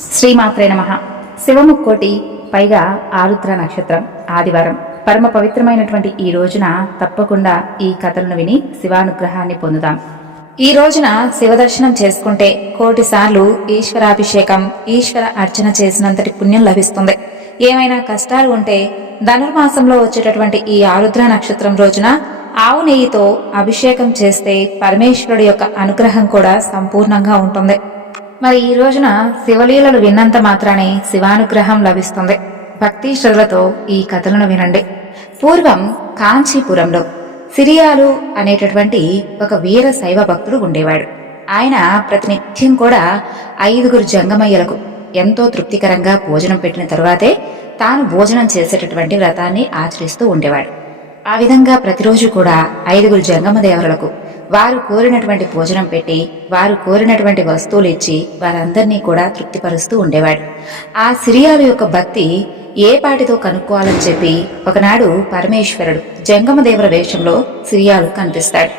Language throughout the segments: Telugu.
శ్రీమాత్రే నమ. శివముక్కోటి పైగా ఆరుద్ర నక్షత్రం ఆదివారం. పరమ పవిత్రమైనటువంటి ఈ రోజున తప్పకుండా ఈ కథలను విని శివానుగ్రహాన్ని పొందుదాం. ఈ రోజున శివదర్శనం చేసుకుంటే కోటి సార్లు ఈశ్వరాభిషేకం ఈశ్వర అర్చన చేసినంతటి పుణ్యం లభిస్తుంది. ఏమైనా కష్టాలు ఉంటే ధనుర్మాసంలో వచ్చేటటువంటి ఈ ఆరుద్ర నక్షత్రం రోజున ఆవు నెయ్యితో అభిషేకం చేస్తే పరమేశ్వరుడి యొక్క అనుగ్రహం కూడా సంపూర్ణంగా ఉంటుంది. మరి ఈ రోజున శివలీలలు విన్నంత మాత్రానే శివానుగ్రహం లభిస్తుంది. భక్తి శ్రద్ధలతో ఈ కథలను వినండి. పూర్వం కాంచీపురంలో సిరియాలు అనేటటువంటి ఒక వీర శైవ భక్తుడు ఉండేవాడు. ఆయన ప్రతినిత్యం కూడా ఐదుగురు జంగమయ్యలకు ఎంతో తృప్తికరంగా భోజనం పెట్టిన తరువాతే తాను భోజనం చేసేటటువంటి వ్రతాన్ని ఆచరిస్తూ ఉండేవాడు. ఆ విధంగా ప్రతిరోజు కూడా ఐదుగురు జంగమ దేవరులకు వారు కోరినటువంటి భోజనం పెట్టి వారు కోరినటువంటి వస్తువులు ఇచ్చి వారందరినీ కూడా తృప్తిపరుస్తూ ఉండేవాడు. ఆ సిరియాలు యొక్క భక్తి ఏ పాటితో కనుక్కోవాలని చెప్పి ఒకనాడు పరమేశ్వరుడు జంగమదేవర వేషంలో సిరియాలు కనిపిస్తాడు.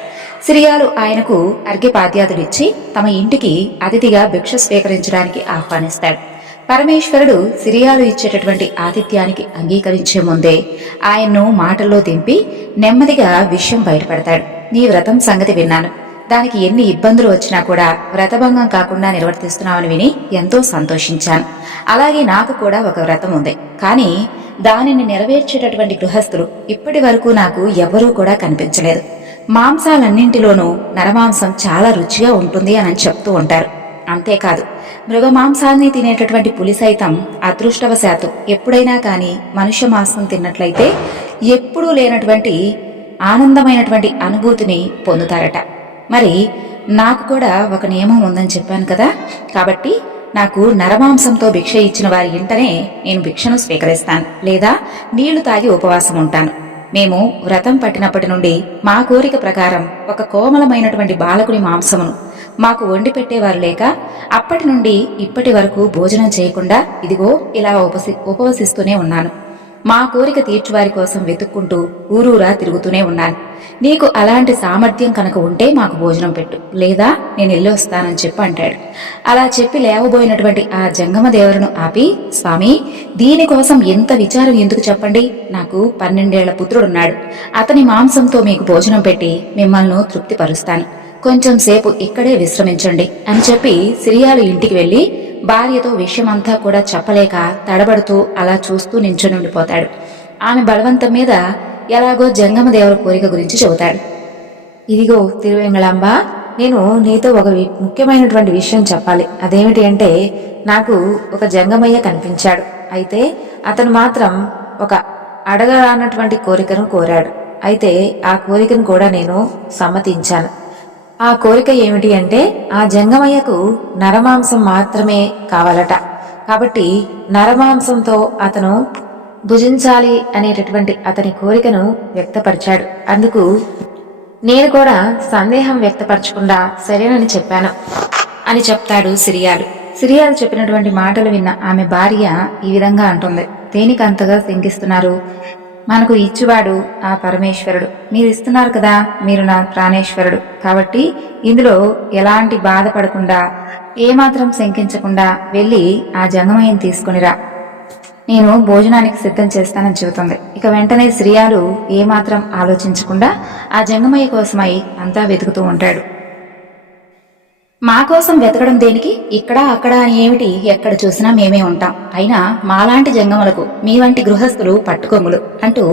సిరియాలు ఆయనకు అర్ఘ్యపాద్యాదులిచ్చి తమ ఇంటికి అతిథిగా భిక్ష స్వీకరించడానికి ఆహ్వానిస్తాడు. పరమేశ్వరుడు సిరియాలు ఇచ్చేటటువంటి ఆతిథ్యానికి అంగీకరించే ముందే ఆయన్ను మాటల్లో దింపి నెమ్మదిగా విషయం బయటపడతాడు. నీ వ్రతం సంగతి విన్నాను. దానికి ఎన్ని ఇబ్బందులు వచ్చినా కూడా వ్రతభంగం కాకుండా నిర్వర్తిస్తున్నావని విని ఎంతో సంతోషించాను. అలాగే నాకు కూడా ఒక వ్రతం ఉంది. కానీ దానిని నెరవేర్చేటటువంటి గృహస్థులు ఇప్పటి వరకు నాకు ఎవరూ కూడా కనిపించలేదు. మాంసాలన్నింటిలోనూ నరమాంసం చాలా రుచిగా ఉంటుంది అని చెప్తూ ఉంటారు. అంతేకాదు మృగ మాంసాన్ని తినేటటువంటి పులి సైతం అదృష్టవశాత్తు ఎప్పుడైనా కానీ మనుష్య మాంసం తిన్నట్లయితే ఎప్పుడూ లేనటువంటి ఆనందమైనటువంటి అనుభూతిని పొందుతారట. మరి నాకు కూడా ఒక నియమం ఉందని చెప్పాను కదా. కాబట్టి నాకు నరమాంసంతో భిక్ష ఇచ్చిన వారి ఇంటనే నేను భిక్షను స్వీకరిస్తాను. లేదా నీళ్ళు తాగి ఉపవాసం ఉంటాను. మేము వ్రతం పట్టినప్పటి నుండి మా కోరిక ప్రకారం ఒక కోమలమైనటువంటి బాలకుడి మాంసమును మాకు వండి పెట్టేవారు లేక అప్పటి నుండి ఇప్పటి వరకు భోజనం చేయకుండా ఇదిగో ఇలా ఉపసి ఉపవసిస్తూనే ఉన్నాను. మా కోరిక తీర్చువారి కోసం వెతుక్కుంటూ ఊరూరా తిరుగుతూనే ఉన్నాను. నీకు అలాంటి సామర్థ్యం కనుక ఉంటే మాకు భోజనం పెట్టు. లేదా నేను ఇల్లు వస్తానని చెప్పి అంటాడు. అలా చెప్పి లేవబోయినటువంటి ఆ జంగమదేవరును ఆపి స్వామి దీనికోసం ఎంత విచారం ఎందుకు చెప్పండి? నాకు పన్నెండేళ్ళ పుత్రుడున్నాడు. అతని మాంసంతో మీకు భోజనం పెట్టి మిమ్మల్ని తృప్తిపరుస్తాను. కొంచెం సేపు ఇక్కడే విశ్రమించండి అని చెప్పి సిరియాలు ఇంటికి వెళ్ళి భార్యతో విషయమంతా కూడా చెప్పలేక తడబడుతూ అలా చూస్తూ నించునుండిపోతాడు ఆమె బలవంతం మీద ఎలాగో జంగమదేవుల కోరిక గురించి చెబుతాడు. ఇదిగో తిరువెంగళాంబ నేను నీతో ఒక వి- ముఖ్యమైనటువంటి విషయం చెప్పాలి. అదేమిటి అంటే నాకు ఒక జంగమయ్య కనిపించాడు. అయితే అతను మాత్రం ఒక అడగరానటువంటి కోరికను కోరాడు. అయితే ఆ కోరికను కూడా నేను సమ్మతించాను. ఆ కోరిక ఏమిటి అంటే ఆ జంగమయ్యకు నరమాంసం మాత్రమే కావాలట. కాబట్టి నరమాంసంతో అతను భుజించాలి అనేటటువంటి అతని కోరికను వ్యక్తపరిచాడు. అందుకు నేను కూడా సందేహం వ్యక్తపరచకుండా సరేనని చెప్పాను అని చెప్తాడు సిరియాలు. సిరియాలు చెప్పినటువంటి మాటలు విన్న ఆమె భార్య ఈ విధంగా అంటుంది. దేనికి అంతగా శంకిస్తున్నారు? మనకు ఇచ్చువాడు ఆ పరమేశ్వరుడు. మీరు ఇస్తున్నారు కదా మీరు నా ప్రాణేశ్వరుడు. కాబట్టి ఇందులో ఎలాంటి బాధపడకుండా ఏమాత్రం శంకించకుండా వెళ్ళి ఆ జంగమయం తీసుకునిరా నేను భోజనానికి సిద్ధం చేస్తానని చెబుతుంది. ఇక వెంటనే శ్రీయాలు ఏమాత్రం ఆలోచించకుండా ఆ జంగమయ్య కోసమై అంతా వెతుకుతూ ఉంటాడు. మా కోసం వెతకడం దేనికి? ఇక్కడ అక్కడ అని ఏమిటి? ఎక్కడ చూసినా మేమే ఉంటాం. అయినా మాలాంటి జంగములకు మీ వంటి గృహస్థులు పట్టుకొమ్ములు అంటూ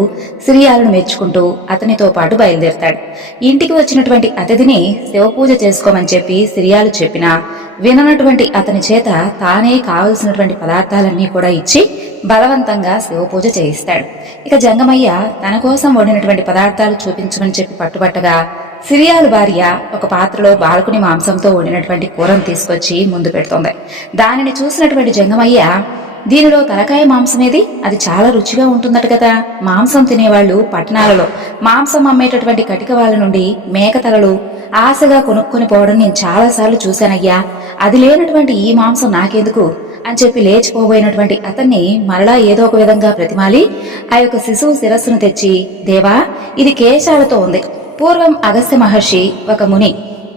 సిరియాలను మెచ్చుకుంటూ అతనితో పాటు బయలుదేరతాడు. ఇంటికి వచ్చినటువంటి అతిథిని శివపూజ చేసుకోమని చెప్పి సిరియాలు చెప్పినా విననటువంటి అతని చేత తానే కావలసినటువంటి పదార్థాలన్నీ కూడా ఇచ్చి బలవంతంగా శివపూజ చేయిస్తాడు. ఇక జంగమయ్య తన కోసం వండినటువంటి పదార్థాలు చూపించమని చెప్పి పట్టుబట్టగా సిరియాలు భార్య ఒక పాత్రలో బాలకుని మాంసంతో వండినటువంటి కూరను తీసుకొచ్చి ముందు పెడుతోంది. దానిని చూసినటువంటి జంగమయ్య దీనిలో తలకాయ మాంసమేది అది చాలా రుచిగా ఉంటుందట కదా. మాంసం తినేవాళ్ళు పట్టణాలలో మాంసం అమ్మేటటువంటి కటిక వాళ్ళ నుండి మేక తలలు ఆశగా కొనుక్కొని పోవడం నేను చాలాసార్లు చూశానయ్యా. అది లేనటువంటి ఈ మాంసం నాకెందుకు అని చెప్పి లేచిపోబోయినటువంటి అతన్ని మరలా ఏదో ఒక విధంగా ప్రతిమాలి. ఆ యొక్క శిశువు శిరస్సును తెచ్చి దేవా ఇది కేశాలతో ఉంది. పూర్వం అగస్త్య మహర్షి ఒక ముని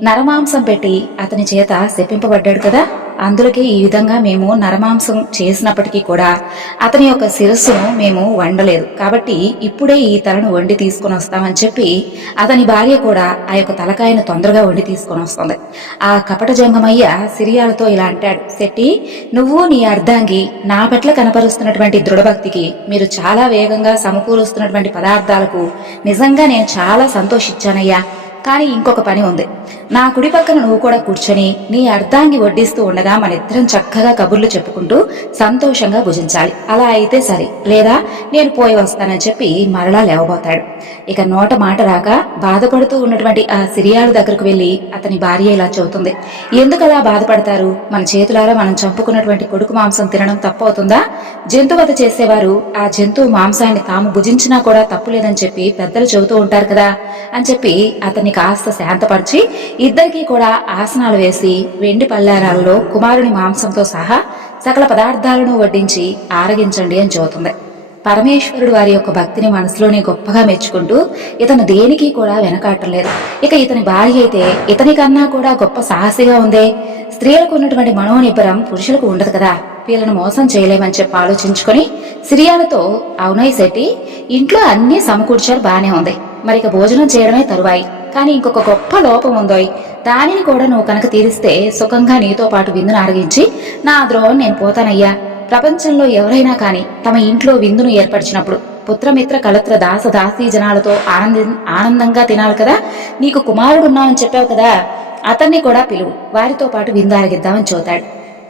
నరమాంసం పెట్టి అతని చేత శపింపబడ్డాడు కదా? అందులోకి ఈ విధంగా మేము నరమాంసం చేసినప్పటికీ కూడా అతని యొక్క శిరస్సును మేము వండలేదు. కాబట్టి ఇప్పుడే ఈ తలను వండి తీసుకొని వస్తామని చెప్పి అతని భార్య కూడా ఆ యొక్క తలకాయను తొందరగా వండి తీసుకొని వస్తుంది. ఆ కపట జంగమయ్య సిరియాలతో ఇలా అంటాడు శెట్టి నువ్వు నీ అర్ధాంగి నా పట్ల కనపరుస్తున్నటువంటి దృఢభక్తికి మీరు చాలా వేగంగా సమకూరుస్తున్నటువంటి పదార్థాలకు నిజంగా నేను చాలా సంతోషించానయ్యా. కానీ ఇంకొక పని ఉంది. నా కుడి పక్కన నువ్వు కూడా కూర్చొని నీ అర్ధాంగి వడ్డిస్తూ ఉండగా మన ఇద్దరం చక్కగా కబుర్లు చెప్పుకుంటూ సంతోషంగా భుజించాలి. అలా అయితే సరే. లేదా నేను పోయి వస్తానని చెప్పి మరలా లేవబోతాడు. ఇక నోట మాట రాక బాధపడుతూ ఉన్నటువంటి ఆ సిరియాడు దగ్గరకు వెళ్ళి అతని భార్య ఇలా చెబుతుంది. ఎందుకు అలా బాధపడతారు? మన చేతులారా మనం చంపుకున్నటువంటి కొడుకు మాంసం తినడం తప్పు అవుతుందా జంతువత చేసేవారు ఆ జంతువు మాంసాన్ని తాము భుజించినా కూడా తప్పు లేదని చెప్పి పెద్దలు చెబుతూ ఉంటారు కదా అని చెప్పి అతన్ని కాస్త శాంతపరిచి ఇద్దరికీ కూడా ఆసనాలు వేసి వెండి పల్లారాల్లో కుమారుని మాంసంతో సహా సకల పదార్థాలను వడ్డించి ఆరగించండి అని చెబుతుంది. పరమేశ్వరుడు వారి యొక్క భక్తిని మనసులోనే గొప్పగా మెచ్చుకుంటూ ఇతను దేనికి కూడా వెనకాటలేదు ఇక ఇతని భార్య అయితే ఇతని కన్నా కూడా గొప్ప సాహసిగా ఉందే. స్త్రీలకు ఉన్నటువంటి మనోనిబ్బరం పురుషులకు ఉండదు కదా. వీళ్ళను మోసం చేయలేమని చెప్పి ఆలోచించుకొని సిరియాలతో అవునయ్ శెట్టి ఇంట్లో అన్ని సమకూర్చారు బానే ఉంది. మరి ఇక భోజనం చేయడమే తరువాయి. కానీ ఇంకొక గొప్ప లోపం ఉందోయ్. దానిని కూడా నువ్వు కనుక తీరిస్తే సుఖంగా నీతో పాటు విందును ఆరగించి నా ద్రోహం నేను పోతానయ్యా. ప్రపంచంలో ఎవరైనా కానీ తమ ఇంట్లో విందును ఏర్పరిచినప్పుడు పుత్రమిత్ర కలత్ర దాస దాసీ జనాలతో ఆనంది ఆనందంగా తినాలి కదా? నీకు కుమారుడున్నావని చెప్పావు కదా? అతన్ని కూడా పిలువు. వారితో పాటు విందు ఆరగిద్దామని చూతాడు.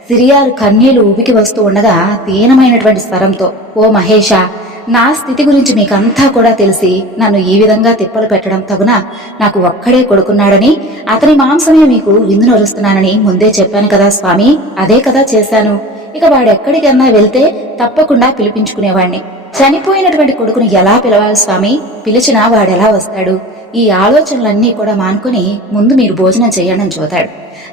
సిరియాలు కన్నీళ్ళు ఉబికి వస్తూ ఉండగా దీనమైనటువంటి స్వరంతో ఓ మహేషా నా స్థితి గురించి మీకంతా కూడా తెలిసి నన్ను ఈ విధంగా తిప్పలు పెట్టడం తగున నాకు ఒక్కడే కొడుకున్నాడని అతని మాంసమే మీకు విందునరుస్తున్నానని ముందే చెప్పాను కదా స్వామి. అదే కదా చేశాను. ఇక వాడెక్కడికన్నా వెళ్తే తప్పకుండా పిలిపించుకునేవాణ్ణి. చనిపోయినటువంటి కొడుకుని ఎలా పిలవాలి స్వామి? పిలిచినా వాడెలా వస్తాడు? ఈ ఆలోచనలన్నీ కూడా మానుకుని ముందు మీరు భోజనం చేయడం చూతాడు.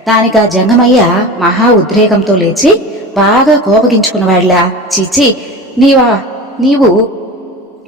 దానికి ఆ జంగమయ్య మహా ఉద్రేకంతో లేచి బాగా కోపగించుకున్నవాడిలా చీచి నీవా నీవు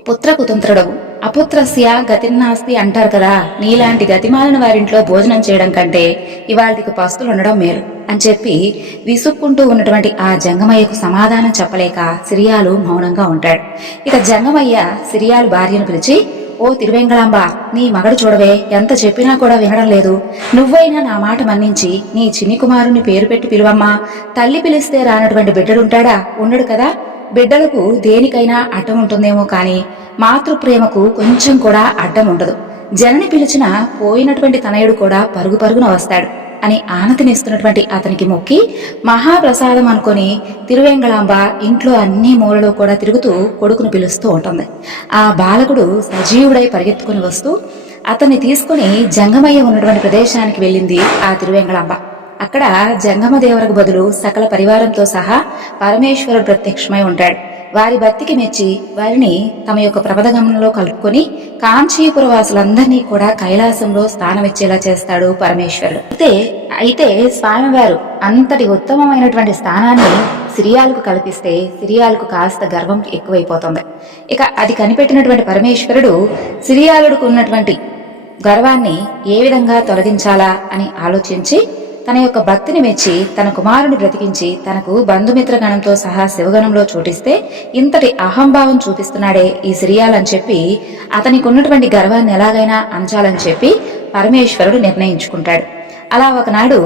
పుత్రకుతంత్రుడవు. అపుత్రస్య గతిర్నాస్తి అంటారు కదా. నీలాంటి గతిమాలిన వారింట్లో భోజనం చేయడం కంటే ఇవాళకి పస్తులు ఉండడం మేలు. అని చెప్పి విసుక్కుంటూ ఉన్నటువంటి ఆ జంగమయ్యకు సమాధానం చెప్పలేక సిరియాలు మౌనంగా ఉంటాడు. ఇక జంగమయ్య సిరియాలు భార్యను పిలిచి ఓ తిరువెంగళాంబ నీ మగడు చూడవే. ఎంత చెప్పినా కూడా వినడం లేదు. నువ్వైనా నా మాట మన్నించి నీ చిన్ని కుమారుని పేరు పెట్టి పిలువమ్మా. తల్లి పిలిస్తే రానటువంటి బిడ్డడుంటాడా ఉండడు కదా. బిడ్డలకు దేనికైనా అడ్డం ఉంటుందేమో కాని మాతృప్రేమకు కొంచెం కూడా అడ్డం ఉండదు. జనని పిలిచిన పోయినటువంటి తనయుడు కూడా పరుగు పరుగున వస్తాడు అని ఆనతినిస్తున్నటువంటి అతనికి మొక్కి మహాప్రసాదం అనుకొని తిరువెంగళాంబ ఇంట్లో అన్ని మూలలో కూడా తిరుగుతూ కొడుకును పిలుస్తూ ఉంటుంది. ఆ బాలకుడు సజీవుడై పరిగెత్తుకుని వస్తూ అతన్ని తీసుకుని జంగమయ్య ఉన్నటువంటి ప్రదేశానికి వెళ్ళింది ఆ తిరువెంగళాంబ. అక్కడ జంగమదేవరకు బదులు సకల పరివారంతో సహా పరమేశ్వరుడు ప్రత్యక్షమై ఉంటాడు. వారి భక్తికి మెచ్చి వారిని తమ యొక్క ప్రబదగమనంలో కలుపుకొని కాంచీపుర వాసులందరినీ కూడా కైలాసంలో స్థానమిచ్చేలా చేస్తాడు పరమేశ్వరుడు. అయితే అయితే స్వామివారు అంతటి ఉత్తమమైనటువంటి స్థానాన్ని సిరియాలకు కల్పిస్తే సిరియాలకు కాస్త గర్వం ఎక్కువైపోతుంది. ఇక అది కనిపెట్టినటువంటి పరమేశ్వరుడు సిరియాలుడుకున్నటువంటి గర్వాన్ని ఏ విధంగా తొలగించాలా అని ఆలోచించి తన యొక్క భక్తిని మెచ్చి తన కుమారుని బ్రతికించి తనకు బంధుమిత్రగణంతో సహా శివగణంలో చోటిస్తే ఇంతటి అహంభావం చూపిస్తున్నాడే ఈ సిరియాలని చెప్పి అతనికి ఉన్నటువంటి గర్వాన్ని ఎలాగైనా అంచాలని చెప్పి పరమేశ్వరుడు నిర్ణయించుకుంటాడు. అలా ఒకనాడు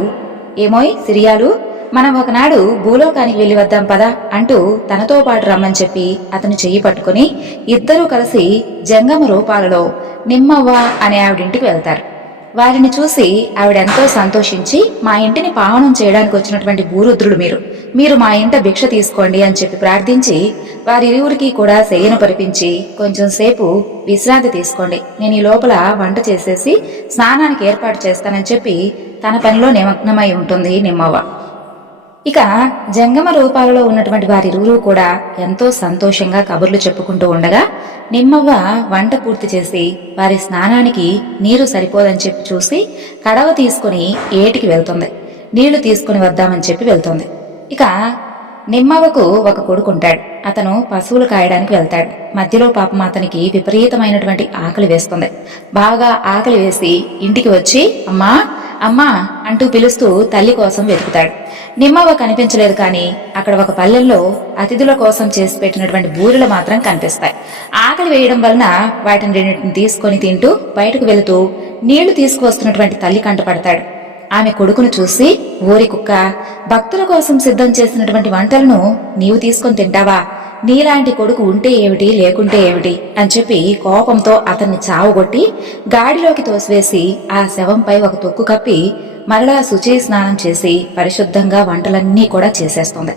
ఏమోయ్ సిరియాలు మనం ఒకనాడు భూలోకానికి వెళ్ళి వద్దాం పదా అంటూ తనతో పాటు రమ్మని చెప్పి అతను చెయ్యి పట్టుకుని ఇద్దరూ కలిసి జంగమ రూపాలలో నిమ్మవ్వ అనే ఆవిడింటికి వెళ్తారు. వారిని చూసి ఆవిడెంతో సంతోషించి మా ఇంటిని పావనం చేయడానికి వచ్చినటువంటి భూరుద్రుడు మీరు. మీరు మా ఇంట భిక్ష తీసుకోండి అని చెప్పి ప్రార్థించి వారిరువురికి కూడా శయ్యను పరిపించి కొంచెం సేపు విశ్రాంతి తీసుకోండి. నేను ఈ లోపల వంట చేసేసి స్నానానికి ఏర్పాటు చేస్తానని చెప్పి తన పనిలో నిమగ్నమై ఉంటుంది నిమ్మవ్వ. ఇక జంగమ రూపాలలో ఉన్నటువంటి వారిరువురు కూడా ఎంతో సంతోషంగా కబుర్లు చెప్పుకుంటూ ఉండగా నిమ్మవ్వ వంట పూర్తి చేసి వారి స్నానానికి నీరు సరిపోదని చెప్పి చూసి కడవ తీసుకుని ఏటికి వెళ్తుంది. నీళ్ళు తీసుకుని వద్దామని చెప్పి వెళ్తుంది. ఇక నిమ్మవ్వకు ఒక కొడుకుంటాడు అతను పశువులు కాయడానికి వెళ్తాడు. మధ్యలో పాపం అతనికి విపరీతమైనటువంటి ఆకలి వేస్తుంది. బాగా ఆకలి వేసి ఇంటికి వచ్చి అమ్మా అమ్మా అంటూ పిలుస్తూ తల్లి కోసం వెతుకుతాడు. నిమ్మవ్వ కనిపించలేదు కానీ అక్కడ ఒక పల్లెల్లో అతిథుల కోసం చేసి పెట్టినటువంటి బూరెలు మాత్రం కనిపిస్తాయి. ఆకలి వేయడం వలన వాటిని రెండింటిని తీసుకొని తింటూ బయటకు వెళుతూ నీళ్ళు తీసుకువస్తున్నటువంటి తల్లి కంటపడతాడు ఆమె కొడుకును చూసి ఊరి కుక్క భక్తుల కోసం సిద్ధం చేసినటువంటి వంటలను నీవు తీసుకొని తింటావా? నీలాంటి కొడుకు ఉంటే ఏమిటి లేకుంటే ఏమిటి? అని చెప్పి కోపంతో అతన్ని చావుగొట్టి గాడిలోకి తోసివేసి ఆ శవంపై ఒక తొక్కు కప్పి మరలా శుచి స్నానం చేసి పరిశుద్ధంగా వంటలన్నీ కూడా చేసేస్తుంది.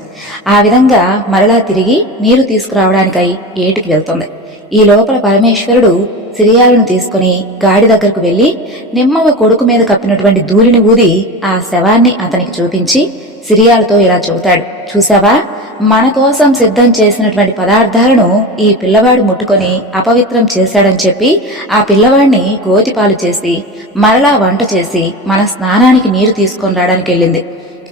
ఆ విధంగా మరలా తిరిగి నీరు తీసుకురావడానికై ఏటికి వెళ్తుంది. ఈ లోపల పరమేశ్వరుడు సిరియాలను తీసుకుని గాడి దగ్గరకు వెళ్ళి నిమ్మవ కొడుకు మీద కప్పినటువంటి ధూళిని ఊది ఆ శవాన్ని అతనికి చూపించి సిరియాలతో ఇలా చెబుతాడు. చూసావా మన కోసం సిద్ధం చేసినటువంటి పదార్థాలను ఈ పిల్లవాడు ముట్టుకొని అపవిత్రం చేశాడని చెప్పి ఆ పిల్లవాడిని గోతిపాలు చేసి మరలా వంట చేసి మన స్నానానికి నీరు తీసుకొని రావడానికి వెళ్ళింది.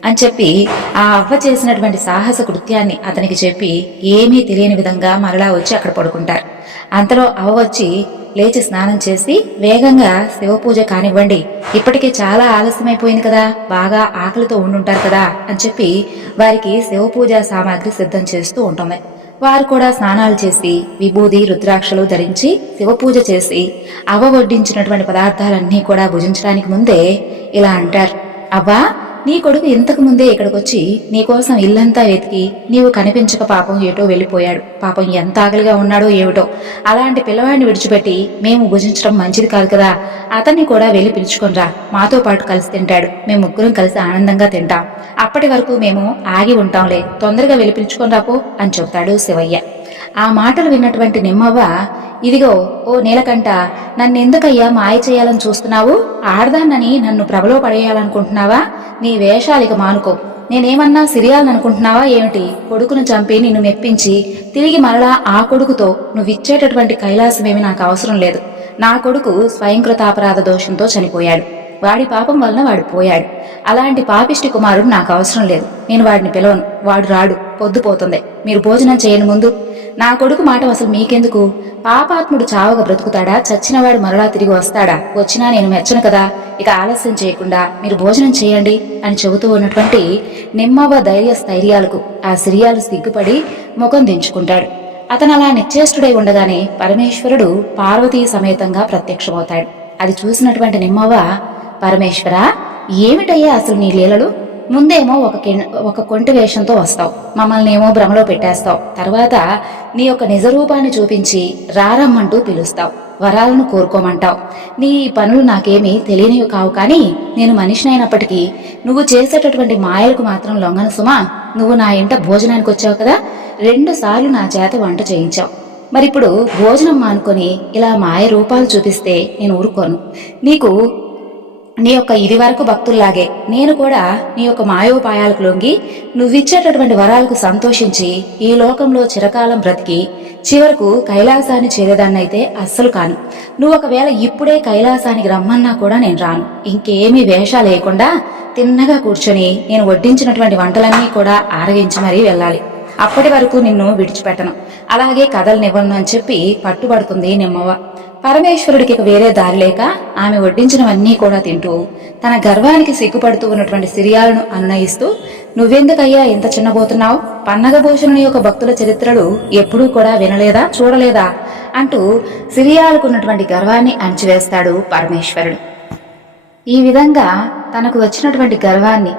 అని చెప్పి ఆ అవ్వ చేసినటువంటి సాహస కృత్యాన్ని అతనికి చెప్పి ఏమీ తెలియని విధంగా మరలా వచ్చి అక్కడ పడుకుంటారు. అంతలో అవ్వ వచ్చి లేచి స్నానం చేసి వేగంగా శివపూజ కానివ్వండి ఇప్పటికే చాలా ఆలస్యమైపోయింది కదా బాగా ఆకలితో ఉండుంటారు కదా అని చెప్పి వారికి శివపూజ సామాగ్రి సిద్ధం చేస్తూ ఉంటుంది. వారు కూడా స్నానాలు చేసి విభూది రుద్రాక్షలు ధరించి శివపూజ చేసి అవ్వ వడ్డించినటువంటి పదార్థాలన్నీ కూడా భుజించడానికి ముందే ఇలా అంటారు. అవ్వా నీ కొడుకు ఇంతకు ముందే ఇక్కడికొచ్చి నీకోసం ఇల్లంతా వెతికి నీవు కనిపించక పాపం ఏటో వెళ్ళిపోయాడు. పాపం ఎంత ఆకలిగా ఉన్నాడో ఏమిటో. అలాంటి పిల్లవాడిని విడిచిపెట్టి మేము భుజించడం మంచిది కాదు కదా. అతన్ని కూడా వెళ్ళి పిలుచుకొనిరా. మాతో పాటు కలిసి తింటాడు. మేము ముగ్గురం కలిసి ఆనందంగా తింటాం. అప్పటి వరకు మేము ఆగి ఉంటాంలే. తొందరగా వెళ్ళి పిలుచుకొని రాపో అని చెప్తాడు శివయ్య. ఆ మాటలు విన్నటువంటి నిమ్మవ్వ ఇదిగో ఓ నీలకంఠ నన్నెందుకయ్యా మాయ చేయాలని చూస్తున్నావు? ఆడదాన్నని నన్ను ప్రభలో పడేయాలనుకుంటున్నావా? నీ వేషాలిక మానుకో. నేనేమన్నా సిరియాలనుకుంటున్నావా ఏమిటి? కొడుకును చంపి నిన్ను మెప్పించి తిరిగి మరలా ఆ కొడుకుతో నువ్విచ్చేటటువంటి కైలాసమేమి నాకు అవసరం లేదు. నా కొడుకు స్వయంకృతాపరాధ దోషంతో చనిపోయాడు. వాడి పాపం వలన వాడు పోయాడు. అలాంటి పాపిష్టి కుమారుడు నాకు అవసరం లేదు. నేను వాడిని పిలవను. వాడు రాడు. పొద్దుపోతుంది. మీరు భోజనం చేయని ముందు నా కొడుకు మాట అసలు మీకెందుకు? పాపాత్ముడు చావగా బ్రతుకుతాడా? చచ్చినవాడు మరలా తిరిగి వస్తాడా? వచ్చినా నేను మెచ్చను కదా? ఇక ఆలస్యం చేయకుండా మీరు భోజనం చేయండి అని చెబుతూ ఉన్నటువంటి నిమ్మవ ధైర్య స్థైర్యాలకు ఆ సిరియాలు సిగ్గుపడి ముఖం దించుకుంటాడు. అతను అలా నిశ్చేష్టుడై ఉండగానే పరమేశ్వరుడు పార్వతీ సమేతంగా ప్రత్యక్షమవుతాడు. అది చూసినటువంటి నిమ్మవ్వ పరమేశ్వర ఏమిటయ్యా అసలు నీ లీలలు? ముందేమో ఒక ఒక కొంటి వేషంతో వస్తావు. మమ్మల్ని ఏమో భ్రమలో పెట్టేస్తావు. తర్వాత నీ యొక్క నిజరూపాన్ని చూపించి రారమ్మంటూ పిలుస్తావు. వరాలను కోరుకోమంటావు. నీ పనులు నాకేమీ తెలియనివి కావు కానీ నేను మనిషినైనప్పటికీ నువ్వు చేసేటటువంటి మాయలకు మాత్రం లొంగను సుమా. నువ్వు నా ఇంట భోజనానికి వచ్చావు కదా? రెండు సార్లు నా చేత వంట చేయించావు. మరిప్పుడు భోజనం మానుకొని ఇలా మాయ రూపాలు చూపిస్తే నేను ఊరుకోను. నీకు నీ యొక్క ఇది వరకు భక్తుల్లాగే. నేను కూడా నీ యొక్క మాయోపాయాలకు లొంగి నువ్విచ్చేటటువంటి వరాలకు సంతోషించి ఈ లోకంలో చిరకాలం బ్రతికి చివరకు కైలాసాన్ని చేరేదాన్నైతే అస్సలు కాను. నువ్వు ఒకవేళ ఇప్పుడే కైలాసానికి రమ్మన్నా కూడా నేను రాను. ఇంకేమీ వేషాలు లేకుండా తిన్నగా కూర్చొని నేను వడ్డించినటువంటి వంటలన్నీ కూడా ఆరగించి మరీ వెళ్ళాలి. అప్పటి వరకు నిన్ను విడిచిపెట్టను. అలాగే కథలనివ్వను అని చెప్పి పట్టుబడుతుంది నిమ్మవ్వ. పరమేశ్వరుడికి వేరే దారి లేక ఆమె వడ్డించినవన్నీ కూడా తింటూ తన గర్వానికి సిగ్గుపడుతూ ఉన్నటువంటి సిరియాలను అనునయిస్తూ నువ్వెందుకయ్యా ఇంత చిన్నబోతున్నావు? పన్నగ భూషణుని యొక్క భక్తుల చరిత్రలు ఎప్పుడూ కూడా వినలేదా చూడలేదా? అంటూ సిరియాలకున్నటువంటి గర్వాన్ని అణచివేస్తాడు పరమేశ్వరుడు. ఈ విధంగా తనకు వచ్చినటువంటి గర్వాన్ని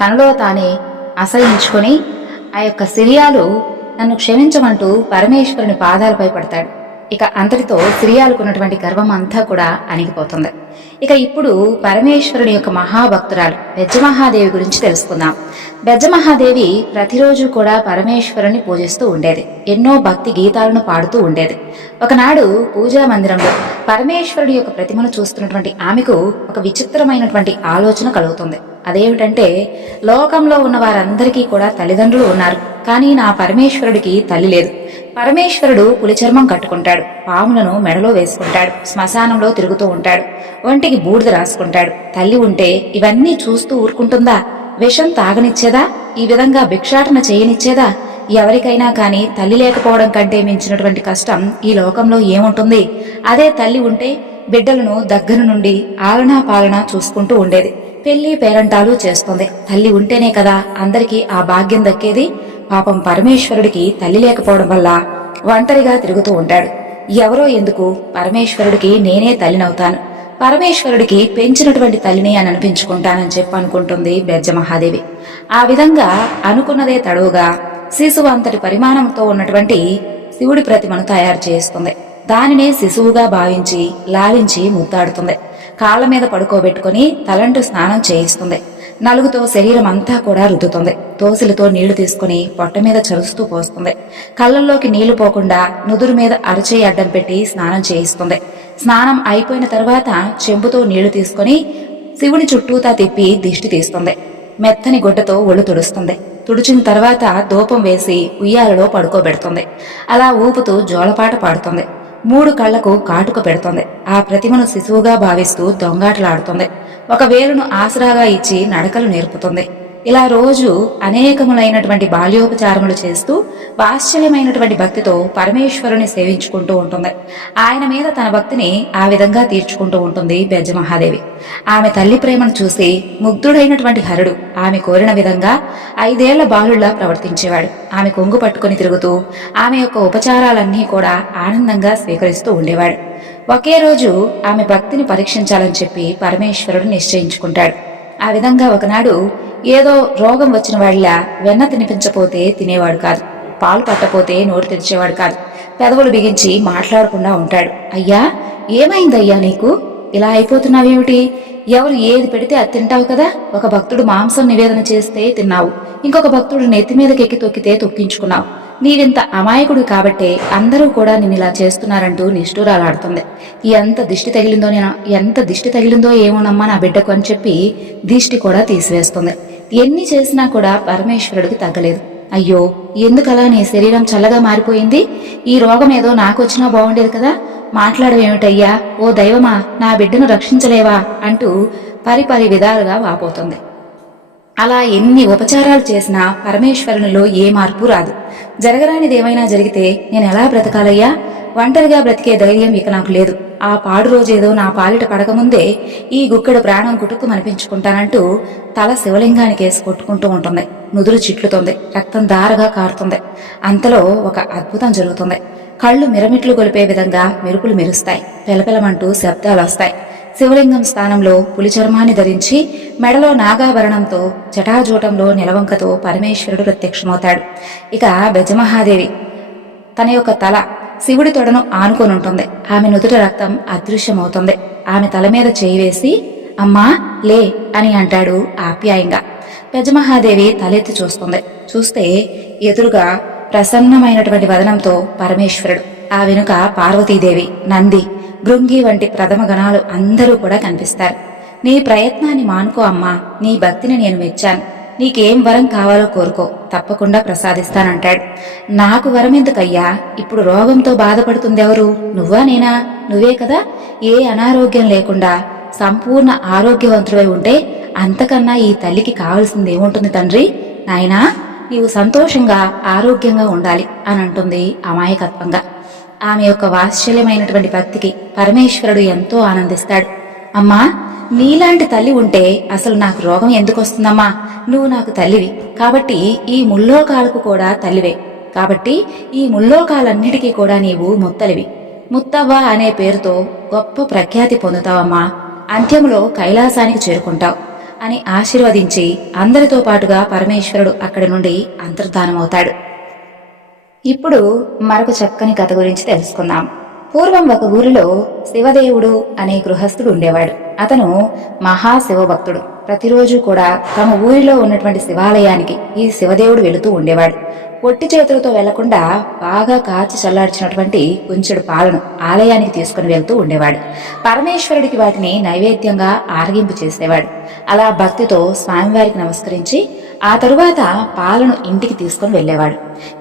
తనలో తానే అసహించుకొని ఆ యొక్క సిరియాలు నన్ను క్షమించమంటూ పరమేశ్వరుని పాదాలపై పడతాడు. ఇక అంతటితో సిరియాలకున్నటువంటి గర్వం అంతా కూడా అణిగిపోతుంది. ఇక ఇప్పుడు పరమేశ్వరుని యొక్క మహాభక్తురాలు బెజ్జమహాదేవి గురించి తెలుసుకుందాం. బెజ్జమహాదేవి ప్రతిరోజు కూడా పరమేశ్వరుని పూజిస్తూ ఉండేది. ఎన్నో భక్తి గీతాలను పాడుతూ ఉండేది. ఒకనాడు పూజా మందిరంలో పరమేశ్వరుడి యొక్క ప్రతిమను చూస్తున్నటువంటి ఆమెకు ఒక విచిత్రమైనటువంటి ఆలోచన కలుగుతుంది. అదేమిటంటే లోకంలో ఉన్న వారందరికీ కూడా తల్లిదండ్రులు ఉన్నారు. కానీ నా పరమేశ్వరుడికి తల్లి లేదు. పరమేశ్వరుడు పులిచర్మం కట్టుకుంటాడు. పాములను మెడలో వేసుకుంటాడు. శ్మశానంలో తిరుగుతూ ఉంటాడు. ఒంటికి బూడిద రాసుకుంటాడు. తల్లి ఉంటే ఇవన్నీ చూస్తూ ఊరుకుంటుందా? విషం తాగనిచ్చేదా? ఈ విధంగా భిక్షాటన చేయనిచ్చేదా? ఎవరికైనా కానీ తల్లి లేకపోవడం కంటే మించినటువంటి కష్టం ఈ లోకంలో ఏముంటుంది? అదే తల్లి ఉంటే బిడ్డలను దగ్గర నుండి ఆలనా పాలన చూసుకుంటూ ఉండేది. పెళ్ళి పేరంటాలు చేస్తుంది. తల్లి ఉంటేనే కదా అందరికీ ఆ భాగ్యం దక్కేది. పాపం పరమేశ్వరుడికి తల్లి లేకపోవడం వల్ల ఒంటరిగా తిరుగుతూ ఉంటాడు. ఎవరో ఎందుకు పరమేశ్వరుడికి నేనే తల్లినవుతాను. పరమేశ్వరుడికి పెంచినటువంటి తల్లిని అని అనిపించుకుంటానని చెప్పి అనుకుంటుంది బెజ్జ మహాదేవి ఆ విధంగా అనుకున్నదే తడువుగా శిశువు అంతటి పరిమాణంతో ఉన్నటువంటి శివుడి ప్రతిమను తయారు చేస్తుంది. దానినే శిశువుగా భావించి లాలించి ముద్దాడుతుంది. కాళ్ళ మీద పడుకోబెట్టుకుని తలంటు స్నానం చేయిస్తుంది. నలుగుతో శరీరం అంతా కూడా రుద్దుతుంది. తోసిలతో నీళ్ళు తీసుకుని పొట్ట మీద చరుస్తూ పోస్తుంది. కళ్ళల్లోకి నీళ్ళు పోకుండా నుదురు మీద అరచేయి అడ్డం పెట్టి స్నానం చేయిస్తుంది. స్నానం అయిపోయిన తర్వాత చెంబుతో నీళ్ళు తీసుకుని శివుని చుట్టూతా తిప్పి దిష్టి తీస్తుంది. మెత్తని గుడ్డతో ఒళ్ళు తుడుస్తుంది. తుడిచిన తర్వాత దూపం వేసి ఉయ్యాలలో పడుకోబెడుతుంది. అలా ఊపుతూ జోలపాట పాడుతుంది. మూడు కళ్ళకు కాటుక పెడుతుంది. ఆ ప్రతిమను శిశువుగా భావిస్తూ దొంగాటలాడుతుంది. ఒక వేలును ఆసరాగా ఇచ్చి నడకలు నేర్పుతుంది. ఇలా రోజు అనేకములైనటువంటి బాల్యోపచారములు చేస్తూ వాత్సల్యమైనటువంటి భక్తితో పరమేశ్వరుని సేవించుకుంటూ ఉంటుంది. ఆయన మీద తన భక్తిని ఆ విధంగా తీర్చుకుంటూ ఉంటుంది బెజ్జ మహాదేవి ఆమె తల్లి ప్రేమను చూసి ముగ్ధుడైనటువంటి హరుడు ఆమె కోరిన విధంగా ఐదేళ్ళ బాలుళ్ళా ప్రవర్తించేవాడు. ఆమె కొంగు పట్టుకుని తిరుగుతూ ఆమె యొక్క ఉపచారాలన్నీ కూడా ఆనందంగా స్వీకరిస్తూ ఉండేవాడు. ఒకే రోజు ఆమె భక్తిని పరీక్షించాలని చెప్పి పరమేశ్వరుడు నిశ్చయించుకుంటాడు. ఆ విధంగా ఒకనాడు ఏదో రోగం వచ్చిన వాళ్ళ వెన్న తినిపించపోతే తినేవాడు కాదు. పాలు పట్టపోతే నోరు తెరిచేవాడు కాదు. పెదవులు బిగించి మాట్లాడకుండా ఉంటాడు. అయ్యా ఏమైందయ్యా నీకు? ఇలా అయిపోతున్నావేమిటి? ఎవరు ఏది పెడితే అది తింటావు కదా? ఒక భక్తుడు మాంసం నివేదన చేస్తే తిన్నావు. ఇంకొక భక్తుడు నెత్తి మీదకెక్కి తొక్కితే తొక్కించుకున్నావు. నీవింత అమాయకుడు కాబట్టే అందరూ కూడా నిన్ను ఇలా చేస్తున్నారంటూ నిష్ఠూరాలాడుతుంది. ఎంత దిష్టి తగిలిందో నేను ఎంత దిష్టి తగిలిందో ఏమోనమ్మా నా బిడ్డకు అని చెప్పి దిష్టి కూడా తీసివేస్తుంది. ఎన్ని చేసినా కూడా పరమేశ్వరుడికి తగ్గలేదు. అయ్యో ఎందుకలా నీ శరీరం చల్లగా మారిపోయింది? ఈ రోగం ఏదో నాకు వచ్చినా బాగుండేది కదా? మాట్లాడవేమిటయ్యా? ఓ దైవమా నా బిడ్డను రక్షించలేవా? అంటూ పరిపరి విధాలుగా వాపోతుంది. అలా ఎన్ని ఉపచారాలు చేసినా పరమేశ్వరునిలో ఏ మార్పు రాదు. జరగరానిదేమైనా జరిగితే నేను ఎలా బ్రతకాలయ్యా? ఒంటరిగా బ్రతికే ధైర్యం ఇక నాకు లేదు. ఆ పాడు రోజేదో నా పాలిట పడకముందే ఈ గుక్కెడు ప్రాణం కుటుక్కు మనిపించుకుంటానంటూ తల శివలింగానికి వేసి కొట్టుకుంటూ ఉంటుంది. నుదురు చిట్లుతుంది. రక్తం దారగా కారుతుంది. అంతలో ఒక అద్భుతం జరుగుతుంది. కళ్ళు మిరమిట్లు గొలిపే విధంగా మెరుపులు మెరుస్తాయి. పెలపెలమంటూ శబ్దాలు వస్తాయి శివలింగం స్థానంలో పులి చర్మాన్ని ధరించి మెడలో నాగాభరణంతో జటాజూటంలో నిలవంకతో పరమేశ్వరుడు ప్రత్యక్షమవుతాడు. ఇక బెజమహాదేవి తన యొక్క తల శివుడి తొడను ఆనుకొనుంటుంది. ఆమె నుదుట రక్తం అదృశ్యమవుతుంది. ఆమె తల మీద చేయి వేసి అమ్మా లే అని అంటాడు ఆప్యాయంగా. పెజమహాదేవి తలెత్తి చూస్తుంది. చూస్తే ఎదురుగా ప్రసన్నమైనటువంటి వదనంతో పరమేశ్వరుడు. ఆ వెనుక పార్వతీదేవి నంది భృంగి వంటి ప్రథమ గణాలు అందరూ కూడా కనిపిస్తారు. నీ ప్రయత్నాన్ని మానుకో అమ్మా. నీ భక్తిని నేను మెచ్చాను. నీకేం వరం కావాలో కోరుకో. తప్పకుండా ప్రసాదిస్తానంటాడు. నాకు వరం ఎందుకయ్యా ఇప్పుడు రోగంతో బాధపడుతుంది ఎవరు నువ్వా నేనా? నువ్వే కదా? ఏ అనారోగ్యం లేకుండా సంపూర్ణ ఆరోగ్యవంతుడై ఉంటే అంతకన్నా ఈ తల్లికి కావలసింది ఏముంటుంది తండ్రి? నాయనా నీవు సంతోషంగా ఆరోగ్యంగా ఉండాలి అని అంటుంది అమాయకత్వంగా. ఆమె యొక్క వాత్సల్యమైనటువంటి భక్తికి పరమేశ్వరుడు ఎంతో ఆనందిస్తాడు. అమ్మా నీలాంటి తల్లి ఉంటే అసలు నాకు రోగం ఎందుకు వస్తుందమ్మా నువ్వు నాకు తల్లివి. కాబట్టి ఈ ముల్లోకాలకు కూడా తల్లివే. కాబట్టి ఈ ముల్లోకాలన్నిటికీ కూడా నీవు ముత్తలివి. ముత్తవ్వ అనే పేరుతో గొప్ప ప్రఖ్యాతి పొందుతావమ్మా. అంత్యములో కైలాసానికి చేరుకుంటావు అని ఆశీర్వదించి అందరితో పాటుగా పరమేశ్వరుడు అక్కడి నుండి అంతర్ధానమవుతాడు. ఇప్పుడు మరొక చక్కని కథ గురించి తెలుసుకుందాం. పూర్వం ఒక ఊరిలో శివదేవుడు అనే గృహస్థుడు ఉండేవాడు. అతను మహాశివభక్తుడు. ప్రతిరోజు కూడా తమ ఊరిలో ఉన్నటువంటి శివాలయానికి ఈ శివదేవుడు వెళుతూ ఉండేవాడు. ఒట్టి చేతులతో వెళ్ళకుండా బాగా కాచి చల్లార్చినటువంటి కొంచెడు పాలను ఆలయానికి తీసుకుని వెళ్తూ ఉండేవాడు. పరమేశ్వరుడికి వాటిని నైవేద్యంగా ఆరగింపు చేసేవాడు. అలా భక్తితో స్వామివారికి నమస్కరించి ఆ తరువాత పాలను ఇంటికి తీసుకుని వెళ్ళేవాడు.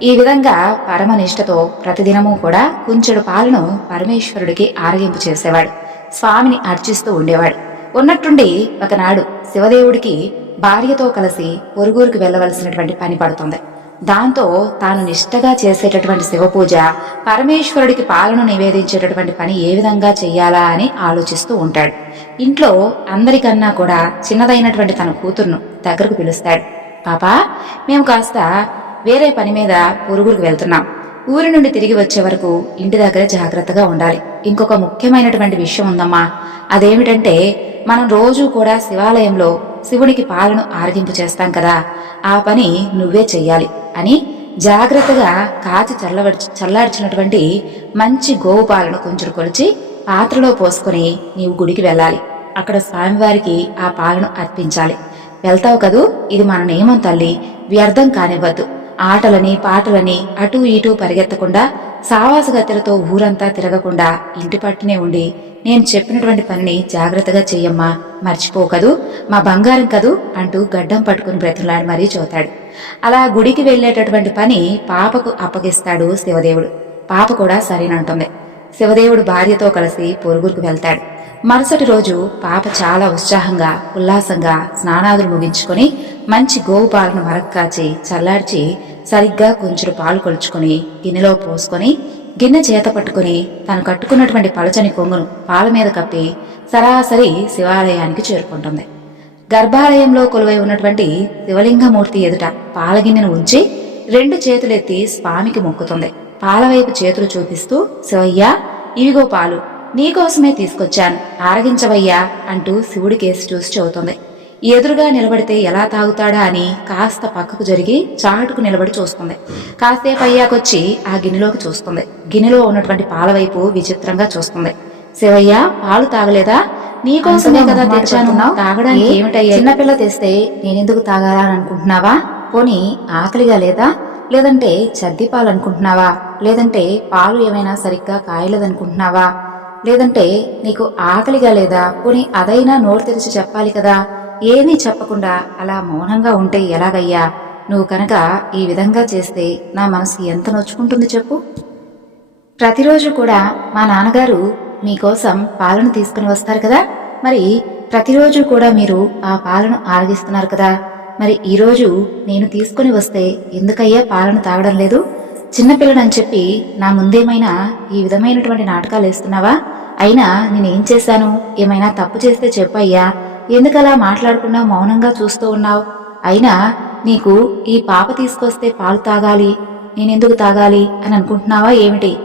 ఈ విధంగా పరమనిష్టతో ప్రతిదినము కూడా కుంచెడు పాలను పరమేశ్వరుడికి ఆరగింపు చేసేవాడు. స్వామిని అర్చిస్తూ ఉండేవాడు. ఉన్నట్టుండి ఒకనాడు శివదేవుడికి భార్యతో కలిసి పొరుగురికి వెళ్ళవలసినటువంటి పని పడుతుంది. దాంతో తాను నిష్టగా చేసేటటువంటి శివపూజ పరమేశ్వరుడికి పాలను నివేదించేటటువంటి పని ఏ విధంగా చెయ్యాలా అని ఆలోచిస్తూ ఉంటాడు. ఇంట్లో అందరికన్నా కూడా చిన్నదైనటువంటి తన కూతుర్ను దగ్గరకు పిలుస్తాడు. పాపా మేము కాస్త వేరే పని మీద పొరుగురికి వెళ్తున్నాం. ఊరి నుండి తిరిగి వచ్చే వరకు ఇంటి దగ్గర జాగ్రత్తగా ఉండాలి. ఇంకొక ముఖ్యమైనటువంటి విషయం ఉందమ్మా. అదేమిటంటే మనం రోజూ కూడా శివాలయంలో శివునికి పాలను ఆరగింపు చేస్తాం కదా. ఆ పని నువ్వే చెయ్యాలి అని జాగ్రత్తగా కాచి చల్లవడి చల్లార్చినటువంటి మంచి గోవు పాలను కొంచెం కొలిచి పాత్రలో పోసుకొని నీవు గుడికి వెళ్ళాలి. అక్కడ స్వామివారికి ఆ పాలను అర్పించాలి. వెళ్తావు కదూ? ఇది మన నియమం తల్లి. వ్యర్థం కానివ్వద్దు. ఆటలని పాటలని అటూ ఇటూ పరిగెత్తకుండా సావాసగతిలతో ఊరంతా తిరగకుండా ఇంటి పట్టునే ఉండి నేను చెప్పినటువంటి పనిని జాగ్రత్తగా చెయ్యమ్మా. మర్చిపోకదు మా బంగారం కదూ? అంటూ గడ్డం పట్టుకుని బ్రతులాడి మరీ చూతాడు. అలా గుడికి వెళ్ళేటటువంటి పని పాపకు అప్పగిస్తాడు శివదేవుడు. పాప కూడా సరేనంటుంది. శివదేవుడు భార్యతో కలిసి పొరుగురుకు వెళ్తాడు. మరుసటి రోజు పాప చాలా ఉత్సాహంగా ఉల్లాసంగా స్నానాదులు ముగించుకొని మంచి గోవు పాలను మరక్కాచి చల్లార్చి సరిగ్గా కొంచెం పాలు కొలుచుకొని గిన్నెలో పోసుకొని గిన్నె చేత పట్టుకుని తను కట్టుకున్నటువంటి పలచని కొంగును పాల మీద కప్పి సరాసరి శివాలయానికి చేరుకుంటుంది. గర్భాలయంలో కొలువై ఉన్నటువంటి శివలింగమూర్తి ఎదుట పాలగిన్నెను ఉంచి రెండు చేతులెత్తి స్వామికి మొక్కుతుంది. పాలవైపు చేతులు చూపిస్తూ శివయ్యా ఇవిగో పాలు నీకోసమే తీసుకొచ్చాను. ఆరగించవయ్యా అంటూ శివుడి కేసు చూసి చెబుతుంది. ఎదురుగా నిలబడితే ఎలా తాగుతాడా అని కాస్త పక్కకు జరిగి చాటుకు నిలబడి చూస్తుంది. కాసేపు అయ్యాకొచ్చి ఆ గిన్నెలోకి చూస్తుంది. గిన్నెలో ఉన్నటువంటి పాల వైపు విచిత్రంగా చూస్తుంది. శివయ్య పాలు తాగలేదా? నీకోసమే కదా తెచ్చాను. తాగడానికి ఏమిటయ్యా? చిన్నపిల్ల తెస్తే నేనెందుకు తాగాలా అని అనుకుంటున్నావా? పోనీ ఆకలిగా లేదా? లేదంటే చద్ది పాలు అనుకుంటున్నావా? లేదంటే పాలు ఏమైనా సరిగ్గా కాయలేదనుకుంటున్నావా? లేదంటే నీకు ఆకలిగా లేదా? పోనీ అదైనా నోరు తెరిచి చెప్పాలి కదా. ఏమీ చెప్పకుండా అలా మౌనంగా ఉంటే ఎలాగయ్యా? నువ్వు కనుక ఈ విధంగా చేస్తే నా మనసు ఎంత నొచ్చుకుంటుంది చెప్పు. ప్రతిరోజు కూడా మా నాన్నగారు మీకోసం పాలను తీసుకుని వస్తారు కదా. మరి ప్రతిరోజు కూడా మీరు ఆ పాలను ఆరగిస్తున్నారు కదా. మరి ఈరోజు నేను తీసుకుని వస్తే ఎందుకయ్యా పాలను తాగడం లేదు? చిన్నపిల్లడని చెప్పి నా ముందేమైనా ఈ విధమైనటువంటి నాటకాలు వేస్తున్నావా? అయినా నేనేం చేశాను? ఏమైనా తప్పు చేస్తే చెప్పయ్యా. ఎందుకలా మాట్లాడకుండా మౌనంగా చూస్తూ ఉన్నావు? అయినా నీకు ఈ పాప తీసుకొస్తే పాలు తాగాలి నేనెందుకు తాగాలి అని అనుకుంటున్నావా ఏమిటి?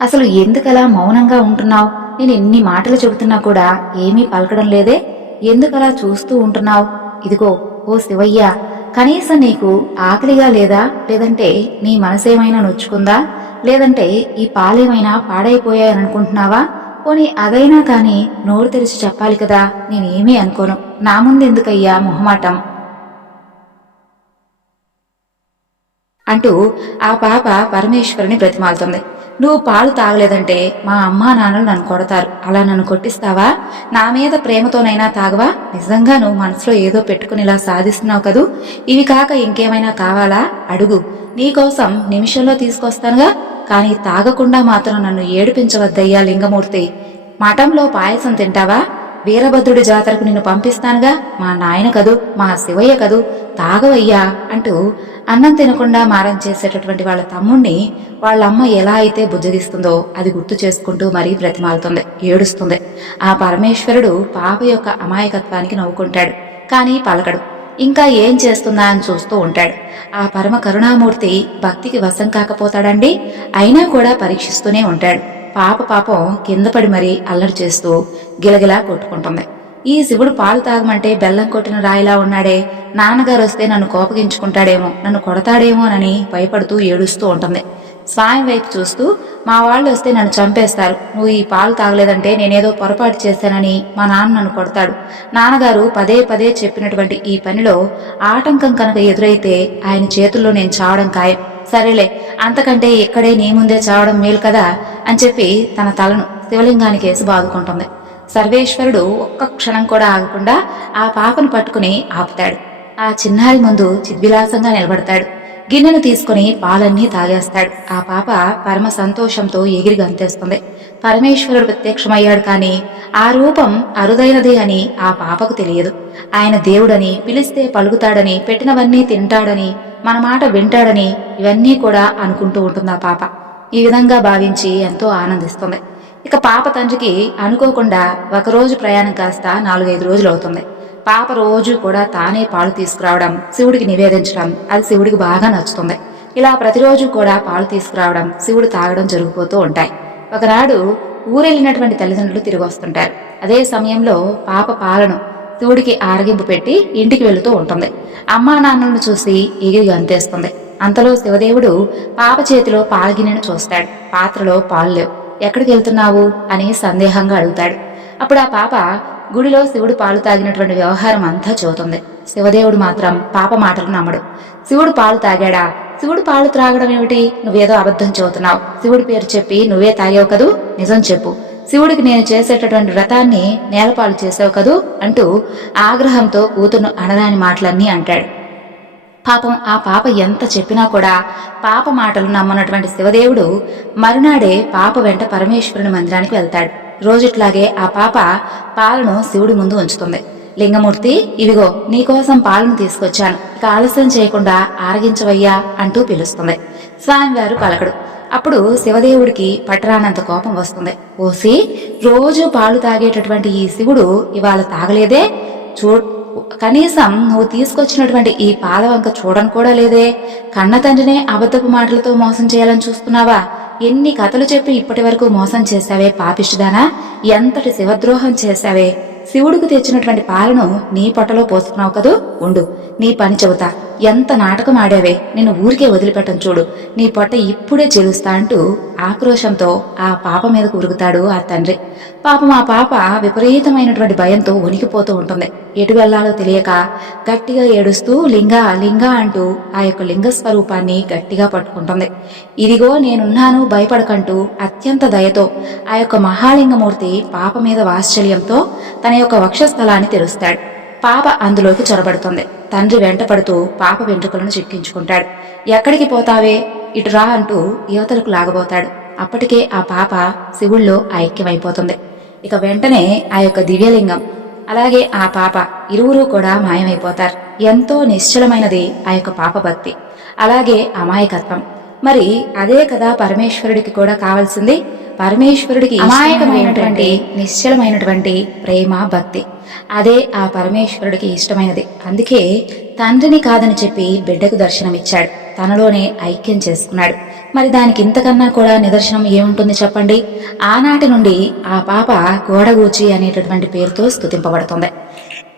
అసలు ఎందుకలా మౌనంగా ఉంటున్నావు? నేను ఎన్ని మాటలు చెబుతున్నా కూడా ఏమీ పలకడం లేదే. ఎందుకలా చూస్తూ ఉంటున్నావు? ఇదిగో ఓ శివయ్య కనీసం నీకు ఆకలిగా లేదా? లేదంటే నీ మనసేమైనా నొచ్చుకుందా? లేదంటే ఈ పాలేమైనా పాడైపోయాయని అనుకుంటున్నావా? పోనీ అదైనా కాని నోరు తెరిచి చెప్పాలి కదా నేనేమీ అనుకోను. నా ముందెందుకయ్యా మొహమాటం? అంటూ ఆ పాప పరమేశ్వరుని బ్రతిమాలుతుంది. నువ్వు పాలు తాగలేదంటే మా అమ్మా నాన్నలు నన్ను కొడతారు. అలా నన్ను కొట్టిస్తావా? నా మీద ప్రేమతోనైనా తాగవా? నిజంగా నువ్వు మనసులో ఏదో పెట్టుకునేలా సాధిస్తున్నావు కదూ? ఇవి కాక ఇంకేమైనా కావాలా? అడుగు. నీకోసం నిమిషంలో తీసుకొస్తానుగా? కానీ తాగకుండా మాత్రం నన్ను ఏడిపించవద్దయ్యా లింగమూర్తి. మఠంలో పాయసం తింటావా? వీరభద్రుడి జాతరకు నిన్ను పంపిస్తానుగా. మా నాయన కదూ మా శివయ్య కదూ తాగవయ్యా అంటూ అన్నం తినకుండా మారం చేసేటటువంటి వాళ్ళ తమ్ముణ్ణి వాళ్ళమ్మ ఎలా అయితే బుజ్జగిస్తుందో అది గుర్తు చేసుకుంటూ మరీ బ్రతిమాలుతుంది ఏడుస్తుంది. ఆ పరమేశ్వరుడు పాప యొక్క అమాయకత్వానికి నవ్వుకుంటాడు కానీ పలకడు. ఇంకా ఏం చేస్తుందా అని చూస్తూ ఉంటాడు. ఆ పరమ కరుణామూర్తి భక్తికి వశం కాకపోతాడండి అయినా కూడా పరీక్షిస్తూనే ఉంటాడు. పాప పాపం కింద పడి మరీ అల్లరి చేస్తూ గిలగిలా కొట్టుకుంటుంది. ఈ శివుడు పాలు తాగమంటే బెల్లం కొట్టిన రాయిలా ఉన్నాడే. నాన్నగారు వస్తే నన్ను కోపగించుకుంటాడేమో నన్ను కొడతాడేమోనని భయపడుతూ ఏడుస్తూ ఉంటుంది. స్వామి వైపు చూస్తూ మా వాళ్ళు వస్తే నన్ను చంపేస్తారు. నువ్వు ఈ పాలు తాగలేదంటే నేనేదో పొరపాటు చేశానని మా నాన్న నన్ను కొడతాడు. నాన్నగారు పదే పదే చెప్పినటువంటి ఈ పనిలో ఆటంకం కనుక ఎదురైతే ఆయన చేతుల్లో నేను చావడం ఖాయం. సరేలే అంతకంటే ఇక్కడే నీ ముందే చావడం మేలు కదా అని చెప్పి తన తలను శివలింగానికి వేసి బాదుకుంటుంది. సర్వేశ్వరుడు ఒక్క క్షణం కూడా ఆగకుండా ఆ పాపను పట్టుకుని ఆపుతాడు. ఆ చిన్నారి ముందు చిద్విలాసంగా నిలబడతాడు. గిన్నెను తీసుకుని పాలన్నీ తాగేస్తాడు. ఆ పాప పరమ సంతోషంతో ఎగిరి గంతేస్తుంది. పరమేశ్వరుడు ప్రత్యక్షమయ్యాడు కాని ఆ రూపం అరుదైనదే అని ఆ పాపకు తెలియదు. ఆయన దేవుడని పిలిస్తే పలుకుతాడని పెట్టినవన్నీ తింటాడని మన మాట వింటాడని ఇవన్నీ కూడా అనుకుంటూ ఉంటుంది ఆ పాప. ఈ విధంగా భావించి ఎంతో ఆనందిస్తుంది. ఇక పాప తండ్రికి అనుకోకుండా ఒకరోజు ప్రయాణం కాస్త నాలుగైదు రోజులు అవుతుంది. పాప రోజు కూడా తానే పాలు తీసుకురావడం శివుడికి నివేదించడం అది శివుడికి బాగా నచ్చుతుంది. ఇలా ప్రతిరోజు కూడా పాలు తీసుకురావడం శివుడు తాగడం జరిగిపోతూ ఉంటాయి. ఒకనాడు ఊరెళ్ళినటువంటి తల్లిదండ్రులు తిరిగి వస్తుంటారు అదే సమయంలో పాప పాలను శివుడికి ఆరగింపు పెట్టి ఇంటికి వెళుతూ ఉంటుంది. అమ్మా నాన్నలను చూసి ఎగిరి గంతేస్తుంది. అంతలో శివదేవుడు పాప చేతిలో పాలగిన్నెను చూస్తాడు. పాత్రలో పాలు లేవు. ఎక్కడికి వెళ్తున్నావు? అని సందేహంగా అడుగుతాడు. అప్పుడు ఆ పాప గుడిలో శివుడు పాలు తాగినటువంటి వ్యవహారం అంతా చెబుతుంది. శివదేవుడు మాత్రం పాప మాటలు నమ్మడు. శివుడు పాలు తాగాడా? శివుడు పాలు త్రాగడం ఏమిటి? నువ్వేదో అబద్ధం చెబుతున్నావు. శివుడి పేరు చెప్పి నువ్వే తాగావు కదూ? నిజం చెప్పు. శివుడికి నేను చేసేటటువంటి వ్రతాన్ని నేలపాలు చేసావు కదూ? అంటూ ఆగ్రహంతో కూతురు అనరాని మాటలన్నీ అంటాడు. పాపం ఆ పాప ఎంత చెప్పినా కూడా పాప మాటలు నమ్మనటువంటి శివదేవుడు మరునాడే పాప వెంట పరమేశ్వరుని మందిరానికి వెళ్తాడు. రోజుట్లాగే ఆ పాప పాలను శివుడి ముందు ఉంచుతుంది. లింగమూర్తి ఇవిగో నీకోసం పాలను తీసుకొచ్చాను. ఇక ఆలస్యం చేయకుండా ఆరగించవయ్యా అంటూ పిలుస్తుంది. స్వామివారు పలకడు. అప్పుడు శివదేవుడికి పట్టరానంత కోపం వస్తుంది. ఓసి రోజు పాలు తాగేటటువంటి ఈ శివుడు ఇవాళ తాగలేదే? చూ కనీసం నువ్వు తీసుకొచ్చినటువంటి ఈ పాల వంక చూడను కూడా లేదే? కన్న తండ్రినే అబద్ధపు మాటలతో మోసం చేయాలని చూస్తున్నావా? ఎన్ని కథలు చెప్పి ఇప్పటి వరకు మోసం చేశావే పాపిష్టిదానా? ఎంతటి శివద్రోహం చేశావే? శివుడికి తెచ్చినటువంటి పాలను నీ పొట్టలో పోసుకున్నావు కదూ? ఉండు నీ పని చెబుతా. ఎంత నాటకం ఆడావే? నిన్ను ఊరికే వదిలిపెట్టం చూడు. నీ పొట్ట ఇప్పుడే చెలుస్తా అంటూ ఆక్రోశంతో ఆ పాప మీదకు ఉరుకుతాడు ఆ తండ్రి. పాపం ఆ పాప విపరీతమైనటువంటి భయంతో ఉనికిపోతూ ఉంటుంది. ఎటు వెళ్ళాలో తెలియక గట్టిగా ఏడుస్తూ లింగా లింగా అంటూ ఆ యొక్క లింగ స్వరూపాన్ని గట్టిగా పట్టుకుంటుంది. ఇదిగో నేనున్నాను భయపడకంటూ అత్యంత దయతో ఆ యొక్క మహాలింగమూర్తి పాప మీద వాత్సల్యంతో తన యొక్క వక్షస్థలాన్ని తెరుస్తాడు. పాప అందులోకి చొరబడుతుంది. తండ్రి వెంటపడుతూ పాప వెంట్రుకలను చిక్కించుకుంటాడు. ఎక్కడికి పోతావే? ఇటు రా అంటూ యువతలకు లాగబోతాడు. అప్పటికే ఆ పాప శివుల్లో ఐక్యమైపోతుంది. ఇక వెంటనే ఆ యొక్క దివ్యలింగం అలాగే ఆ పాప ఇరువురు కూడా మాయమైపోతారు. ఎంతో నిశ్చలమైనది ఆ యొక్క పాప భక్తి అలాగే అమాయకత్వం. మరి అదే కదా పరమేశ్వరుడికి కూడా కావాల్సింది? పరమేశ్వరుడికి అమాయకమైనటువంటి నిశ్చలమైనటువంటి ప్రేమ భక్తి. అదే ఆ పరమేశ్వరుడికి ఇష్టమైనది. అందుకే తండ్రిని కాదని చెప్పి బిడ్డకు దర్శనమిచ్చాడు. తనలోనే ఐక్యం చేసుకున్నాడు. మరి దానికి ఇంతకన్నా కూడా నిదర్శనం ఏముంటుంది చెప్పండి? ఆనాటి నుండి ఆ పాప గోడగూచి అనేటటువంటి పేరుతో స్తుతింపబడుతుంది.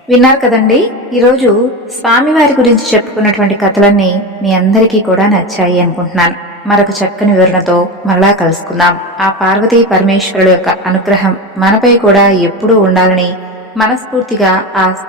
విన్నారు కదండి? ఈరోజు స్వామివారి గురించి చెప్పుకున్నటువంటి కథలన్నీ మీ అందరికీ కూడా నచ్చాయి అనుకుంటున్నాను. మరొక చక్కని వివరణతో మరలా కలుసుకుందాం. ఆ పార్వతీ పరమేశ్వరుడు యొక్క అనుగ్రహం మనపై కూడా ఎప్పుడూ ఉండాలని మనస్ఫూర్తిగా ఆ